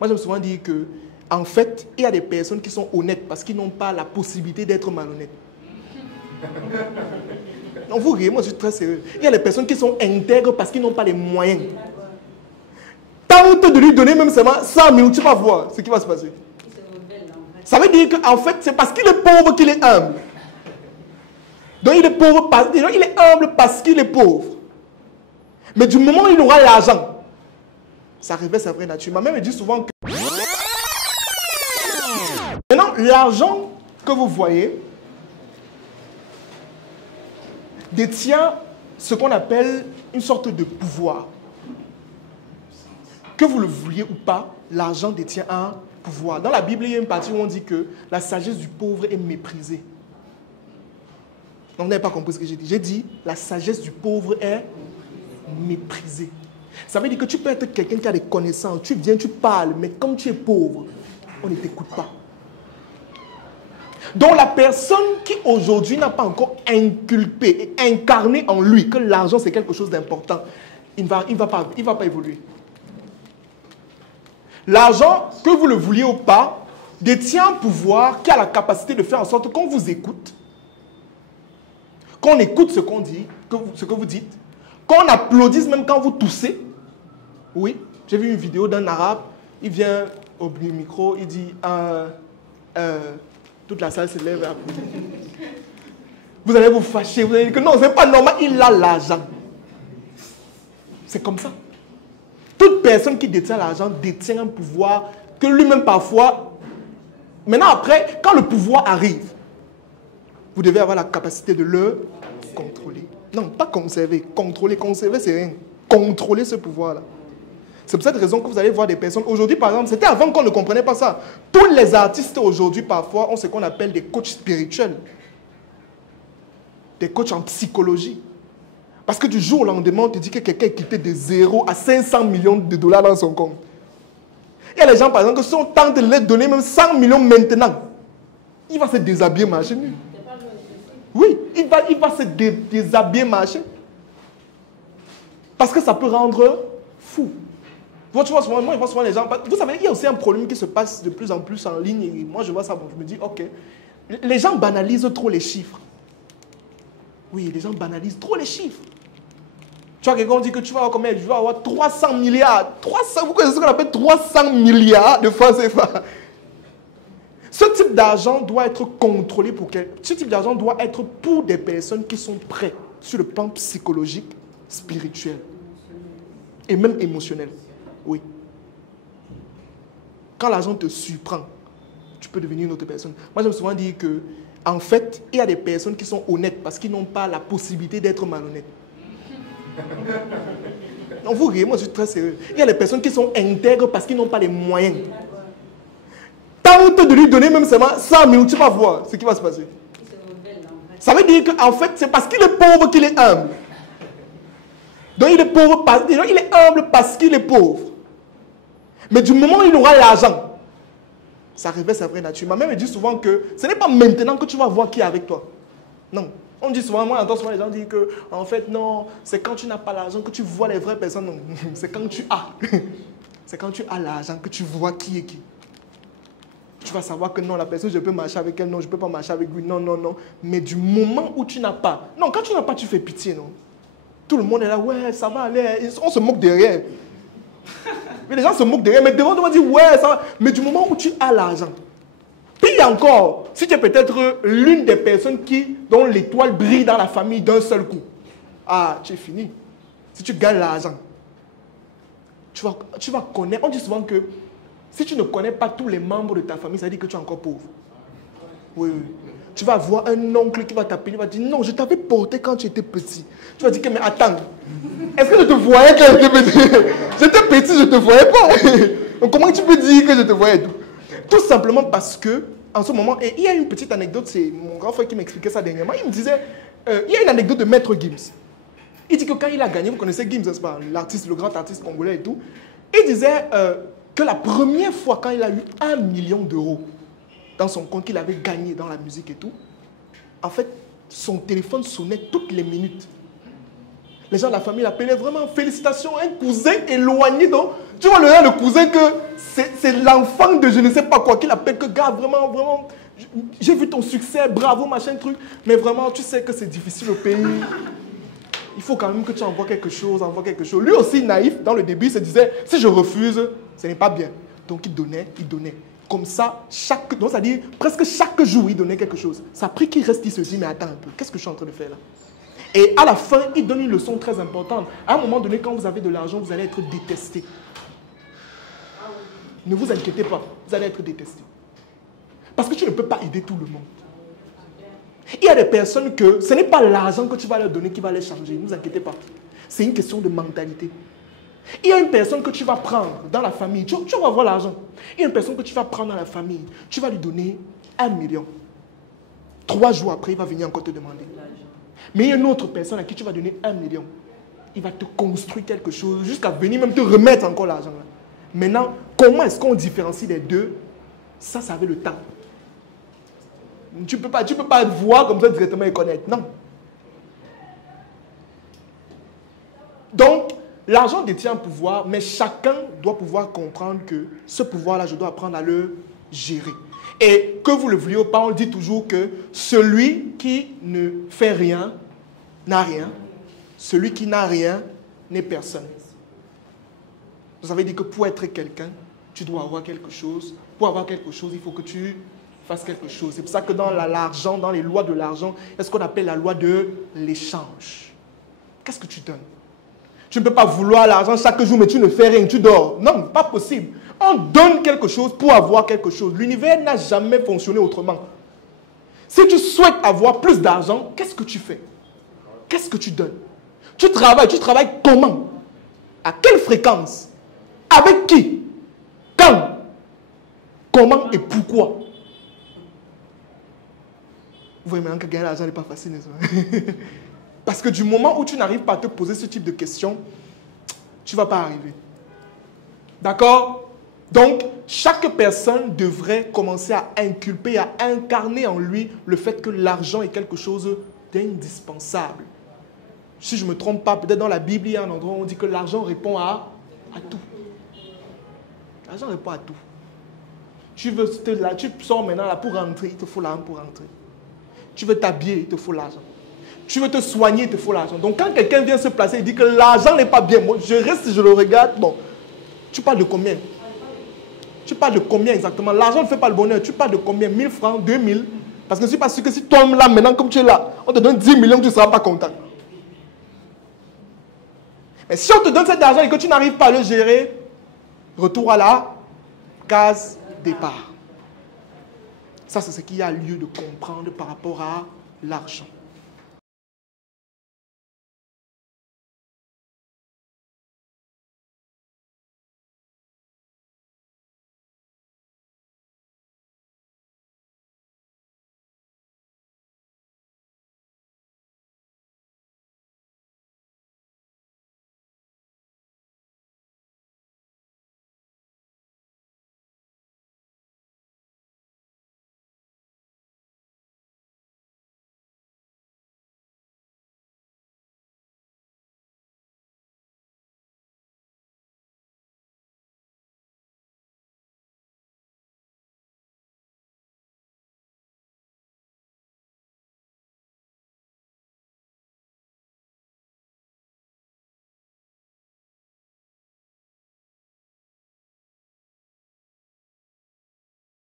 Moi, j'aime souvent dire que, en fait, il y a des personnes qui sont honnêtes parce qu'ils n'ont pas la possibilité d'être malhonnêtes. Non, vous riez, moi je suis très sérieux. Il y a des personnes qui sont intègres parce qu'ils n'ont pas les moyens. Tente de lui donner même seulement 100 000, tu vas voir ce qui va se passer. Ça veut dire qu'en fait, c'est parce qu'il est pauvre qu'il est humble. Donc il est pauvre, il est humble parce qu'il est pauvre. Mais du moment où il aura l'argent, ça révèle sa vraie nature. Ma mère me dit souvent que... Maintenant, l'argent que vous voyez détient ce qu'on appelle une sorte de pouvoir. Que vous le vouliez ou pas, l'argent détient un pouvoir. Dans la Bible, il y a une partie où on dit que la sagesse du pauvre est méprisée. Donc, vous n'avez pas compris ce que j'ai dit. J'ai dit, la sagesse du pauvre est méprisée. Ça veut dire que tu peux être quelqu'un qui a des connaissances, tu viens, tu parles, mais comme tu es pauvre, on ne t'écoute pas. Donc la personne qui aujourd'hui n'a pas encore inculpé et incarné en lui que l'argent c'est quelque chose d'important, il ne va pas évoluer. L'argent, que vous le vouliez ou pas, détient un pouvoir qui a la capacité de faire en sorte qu'on vous écoute, qu'on écoute ce qu'on dit, ce que vous dites, qu'on applaudisse même quand vous toussez. Oui, j'ai vu une vidéo d'un arabe, il vient au micro, il dit... toute la salle se lève et applaudit. Vous allez vous fâcher, vous allez dire que non, c'est pas normal, il a l'argent. C'est comme ça. Toute personne qui détient l'argent détient un pouvoir que lui-même parfois... Maintenant après, quand le pouvoir arrive, vous devez avoir la capacité de le contrôler. Non, pas conserver. Contrôler, conserver c'est rien. Contrôler ce pouvoir-là. C'est pour cette raison que vous allez voir des personnes... Aujourd'hui, par exemple, c'était avant qu'on ne comprenait pas ça. Tous les artistes aujourd'hui, parfois, ont ce qu'on appelle des coachs spirituels. Des coachs en psychologie. Parce que du jour au lendemain, on te dit que quelqu'un est quitté de 0 à 500 millions de dollars dans son compte. Il y a des gens, par exemple, qui sont tentés de leur donner même 100 millions maintenant. Il va se déshabiller, marcher nu. Oui, il va se déshabiller, marcher. Parce que ça peut rendre fou. Moi, je vois souvent les gens... Vous savez, il y a aussi un problème qui se passe de plus en plus en ligne. Et moi, je vois ça, bon, je me dis, ok. Les gens banalisent trop les chiffres. Oui, les gens banalisent trop les chiffres. Tu vois, quelqu'un dit que tu vas avoir combien? Je vais avoir 300 milliards. 300, vous connaissez ce qu'on appelle 300 milliards de francs CFA. Ce type d'argent doit être contrôlé pour quel... Ce type d'argent doit être pour des personnes qui sont prêtes sur le plan psychologique, spirituel et même émotionnel. Oui. Quand l'argent te surprend, tu peux devenir une autre personne. Moi, j'aime souvent dire que, en fait, il y a des personnes qui sont honnêtes parce qu'ils n'ont pas la possibilité d'être malhonnêtes. Non, vous riez, moi je suis très sérieux. Il y a des personnes qui sont intègres parce qu'ils n'ont pas les moyens. Tente de lui donner même seulement 100 000, tu vas voir ce qui va se passer. Ça veut dire qu'en fait, c'est parce qu'il est pauvre qu'il est humble. Donc il est pauvre, il est humble parce qu'il est pauvre. Mais du moment où il aura l'argent, ça révèle sa vraie nature. Ma mère me dit souvent que ce n'est pas maintenant que tu vas voir qui est avec toi. Non. On dit souvent, moi j'entends souvent les gens dire que, en fait, non, c'est quand tu n'as pas l'argent que tu vois les vraies personnes. Non, c'est quand tu as. C'est quand tu as l'argent que tu vois qui est qui. Tu vas savoir que non, la personne, je peux marcher avec elle, non, je ne peux pas marcher avec lui, non, non, non. Mais du moment où tu n'as pas, non, quand tu n'as pas, tu fais pitié, non. Tout le monde est là, ouais, ça va aller, on se moque de rien. Mais les gens se moquent de rien, mais devant, on va dire, ouais, ça va. Mais du moment où tu as l'argent, puis encore, si tu es peut-être l'une des personnes dont l'étoile brille dans la famille d'un seul coup, ah, tu es fini. Si tu gagnes l'argent, tu vas connaître. On dit souvent que si tu ne connais pas tous les membres de ta famille, ça veut dire que tu es encore pauvre. Oui, oui. Tu vas avoir un oncle qui va t'appeler, il va dire, non, je t'avais porté quand tu étais petit. Tu vas dire que, mais attends, est-ce que je te voyais quand j'étais petit? J'étais petit, je ne te voyais pas. Donc comment tu peux dire que je te voyais tout? Tout simplement parce que, en ce moment, et il y a une petite anecdote, c'est mon grand frère qui m'expliquait ça dernièrement, il me disait, il y a une anecdote de Maître Gims. Il dit que quand il a gagné, vous connaissez Gims, c'est pas l'artiste, le grand artiste congolais et tout, il disait que la première fois quand il a eu 1 million d'euros dans son compte qu'il avait gagné dans la musique et tout, en fait, son téléphone sonnait toutes les minutes. Les gens de la famille l'appelaient vraiment félicitations, un cousin éloigné. Donc, tu vois le cousin que c'est l'enfant de je ne sais pas quoi qui l'appelle que gars, vraiment, vraiment, j'ai vu ton succès, bravo, machin, truc. Mais vraiment, tu sais que c'est difficile au pays. Il faut quand même que tu envoies quelque chose, Lui aussi, naïf, dans le début, il se disait, si je refuse, ce n'est pas bien. Donc, il donnait. Comme ça, donc ça dit, presque chaque jour, il donnait quelque chose. Ça a pris qu'il reste, il se dit, mais attends un peu, qu'est-ce que je suis en train de faire là? Et à la fin, il donne une leçon très importante. À un moment donné, quand vous avez de l'argent, vous allez être détesté. Ne vous inquiétez pas, vous allez être détesté. Parce que tu ne peux pas aider tout le monde. Il y a des personnes que ce n'est pas l'argent que tu vas leur donner qui va les changer. Ne vous inquiétez pas. C'est une question de mentalité. Il y a une personne que tu vas prendre dans la famille. Tu vas voir l'argent. Il y a une personne que tu vas prendre dans la famille. Tu vas lui donner 1 million. 3 jours après, il va venir encore te demander. Mais il y a une autre personne à qui tu vas donner 1 million. Il va te construire quelque chose jusqu'à venir même te remettre encore l'argent. Maintenant, comment est-ce qu'on différencie les deux? Ça avec le temps. Tu ne peux pas voir comme ça directement et connaître. Non. Donc, l'argent détient un pouvoir, mais chacun doit pouvoir comprendre que ce pouvoir-là, je dois apprendre à le gérer. Et que vous le vouliez ou pas, on dit toujours que celui qui ne fait rien n'a rien. Celui qui n'a rien n'est personne. Vous avez dit que pour être quelqu'un, tu dois avoir quelque chose. Pour avoir quelque chose, il faut que tu fasses quelque chose. C'est pour ça que dans l'argent, dans les lois de l'argent, il y a ce qu'on appelle la loi de l'échange. Qu'est-ce que tu donnes? Tu ne peux pas vouloir l'argent chaque jour, mais tu ne fais rien, tu dors. Non, pas possible. On donne quelque chose pour avoir quelque chose. L'univers n'a jamais fonctionné autrement. Si tu souhaites avoir plus d'argent, qu'est-ce que tu fais? Qu'est-ce que tu donnes? Tu travailles comment? À quelle fréquence? Avec qui? Quand? Comment et pourquoi? Vous voyez maintenant que gagner l'argent n'est pas facile, n'est-ce pas? Parce que du moment où tu n'arrives pas à te poser ce type de questions, tu ne vas pas arriver. D'accord? Donc, chaque personne devrait commencer à inculper, à incarner en lui le fait que l'argent est quelque chose d'indispensable. Si je ne me trompe pas, peut-être dans la Bible, il y a un endroit où on dit que l'argent répond à tout. L'argent répond à tout. Tu sors maintenant là pour rentrer, il te faut l'argent pour rentrer. Tu veux t'habiller, il te faut l'argent. Tu veux te soigner, il te faut l'argent. Donc quand quelqu'un vient se placer et dit que l'argent n'est pas bien, moi je reste, je le regarde, bon, tu parles de combien? Tu parles de combien exactement? L'argent ne fait pas le bonheur. Tu parles de combien? 1000 francs, 2000? Parce que je ne suis pas sûr que si toi là, maintenant comme tu es là, on te donne 10 millions, tu ne seras pas content. Mais si on te donne cet argent et que tu n'arrives pas à le gérer, retour à la case départ. Ça, c'est ce qu'il y a lieu de comprendre par rapport à l'argent.